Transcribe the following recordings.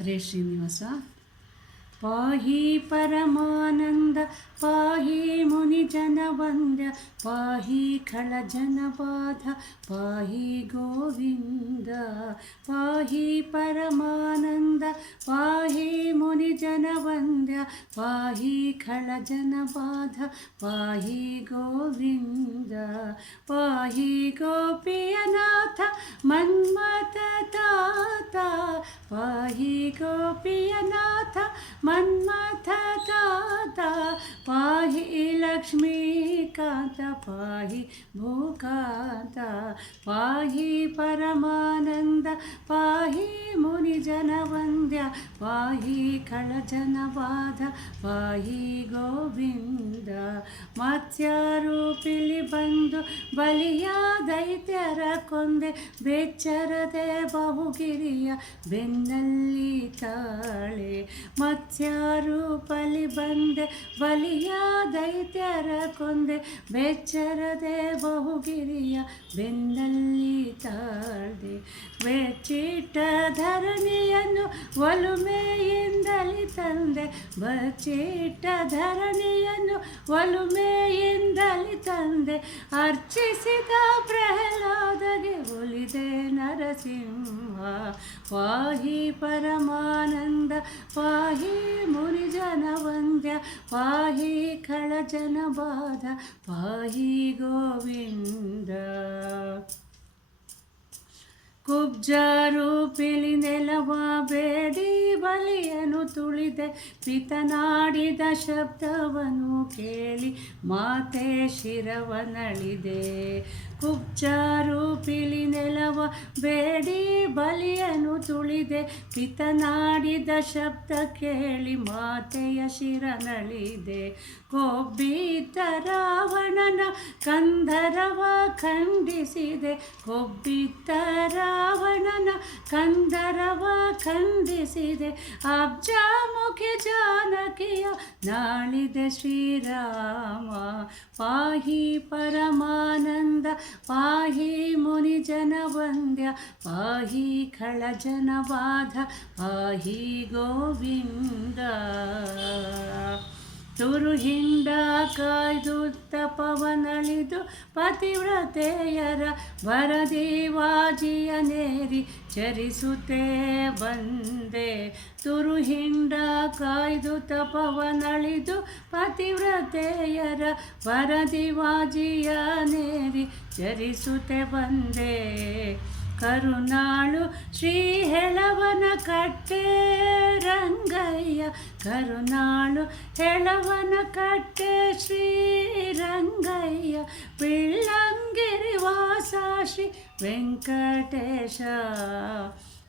ಹರೇ ಶ್ರೀನಿವಾಸ. ಪಾಹಿ ಪರಮಾನಂದ ಪಾಹಿ ಮುನಿಜನವಂದ್ಯ ಪಾಹಿ ಖಳಜನಬಾಧ ಪಾಹಿ ಗೋವಿಂದ. ಪಾಹಿ ಪರಮಾನಂದ ಪಾಹಿ ಮುನಿಜನವಂದ್ಯ ಪಾಹಿ ಖಳಜನಬಾಧ ಪಾಹಿ ಗೋವಿಂದ. ಪಾಹಿ ಗೋಪಿಯನಾಥ ಮನ್ಮಥ ತಾತ ಪಾಹಿ ಗೋಪಿಯನಾಥ ಮನ್ಮಥ ತಾತ. ಪಾಹಿ ಲಕ್ಷ್ಮೀಕಾಂತ ಪಾಹಿ ಭೂಕಾಂತ. ಪಾಹಿ ಪರಮಾನಂದ ಪಾಹಿ ಮುನಿಜನವಂದ್ಯ ಪಾಹಿ ಖಳಜನಬಾಧ ಪಾಹಿ ಗೋವಿಂದ. ಮತ್ಸ್ಯರೂಪಿಲಿ ಬಂದು ಬಲಿಯ ದೈತ್ಯರ ಕೊಂದೆ ಬೆಚ್ಚರದೆ ಬಹುಗಿರಿಯ ಬೆನ್ನಲ್ಲಿ ತಾಳೆ. ಮತ್ಸ್ಯರೂಪಲಿ ಬಂದೆ ಬಲಿಯ ದೈತ್ಯರ ಕೊಂದೆ ಬೆಚ್ಚರದೆ ಬಹುಗಿರಿಯ ಬೆನ್ನಲ್ಲಿ ತಾಳ್ದೆ. ಬೆಚ್ಚಿಟ್ಟ ಧರಣಿಯನ್ನು ಒಲುಮೆಯಿಂದಲಿ ತಂದೆ ಬಚ್ಚಿಟ್ಟ ಧರಣಿಯನ್ನು ಒಲುಮೆಯಿಂದಲಿ ತಂದೆ. ಅರ್ಚಿಸಿದ ಪ್ರಹ್ಲಾದಗೆ ಒಲಿದೆ ನರಸಿಂಹ. ಪಾಹಿ ಪರಮಾನಂದ ಪಾಹಿ ಮುನಿಜನವಂದ್ಯ ಪಾಹಿ ಖಳಜನಬಾಧ ಪಾಹಿ ಗೋವಿಂದ. ಕುಬ್ಜರೂಪಿಲಿ ನೆಲವ ಬೇಡಿ ಬಲಿಯನು ತುಳಿದೆ ಪಿತನಾಡಿದ ಶಬ್ದವನು ಕೇಳಿ ಮಾತೆ ಶಿರವನಳಿದೆ. ಕುಬ್ಜರೂಪಿಲಿ ನೆಲವ ಬೇಡಿ ಬಲಿಯನು ತುಳಿದೆ ಪಿತನಾಡಿದ ಶಬ್ದ ಕೇಳಿ ಮಾತೆಯ ಶಿರನಳಿದೆ. ಕೊಬ್ಬಿದ್ದ ರಾವಣನ ಕಂದರವ ಖಂಡಿಸಿದೆ ಕೊಬ್ಬಿದ್ದ ರಾವಣನ ಕಂದರವ ಖಂಡಿಸಿದೆ. ಅಬ್ಜಾಮುಖಿ ಜಾನಕಿಯ ನಾಳಿದೆ ಶ್ರೀರಾಮ. ಪಾಹಿ ಪರಮಾನಂದ ಪಾಹಿ ಮುನಿಜನವಂದ್ಯ ಪಾಹಿ ಖಳಜನಬಾಧ ಪಾಹಿ ಗೋವಿಂದ. ತುರುಹಿಂಡ ಕಾಯ್ದು ತಪವನಳಿದು ಪತಿವ್ರತೆಯರ ವರದೇವಾಜಿಯ ನೇರಿ ಚರಿಸುತ್ತೆ ಬಂದೆ. ತುರುಹಿಂಡ ಕಾಯ್ದು ತಪವನಳಿದು ಪತಿವ್ರತೆಯರ ವರದಿವಾಜಿಯ ನೇರಿ ಚರಿಸುತ್ತೆ ಬಂದೆ. ಕರುನಾಳು ಶ್ರೀ ಹೆಳವನ ಕಟ್ಟೆ ರಂಗಯ್ಯ ಕರುನಾಳು ಹೆಳವನ ಕಟ್ಟೆ ಶ್ರೀರಂಗಯ್ಯ. ಪಿಳ್ಳಂಗಿರಿ ವಾಸ ಶ್ರೀ ವೆಂಕಟೇಶ.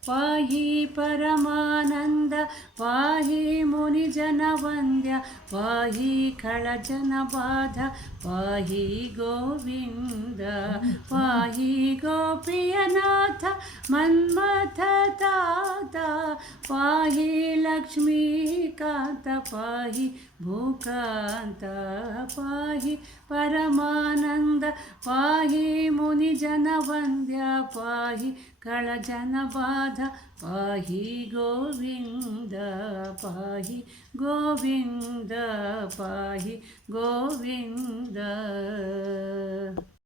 ಪಾಹಿ ಪರಮಾನಂದ ಪಾಹಿ ಮುನಿಜನವಂದ್ಯ ಪಾಹಿ ಖಳಜನಬಾಧ ಪಾಹಿ ಗೋವಿಂದ. ಪಾಹಿ ಗೋಪಿಯನಾಥ ಮನ್ಮಥ ತಾತ ಪಾಹಿ ಲಕ್ಷ್ಮೀಕಾಂತ ಪಾಹಿ ಭೂಕಾಂತ. ಪಾಹಿ ಪರಮಾನಂದ ಪಾಹಿ ಮುನಿಜನವಂದ್ಯ ಪಾಹಿ ಖಳಜನಬಾಧ ಪಾಹಿ ಗೋವಿಂದ. ಪಾಹಿ ಗೋವಿಂದ ಪಾಹಿ ಗೋವಿಂದ.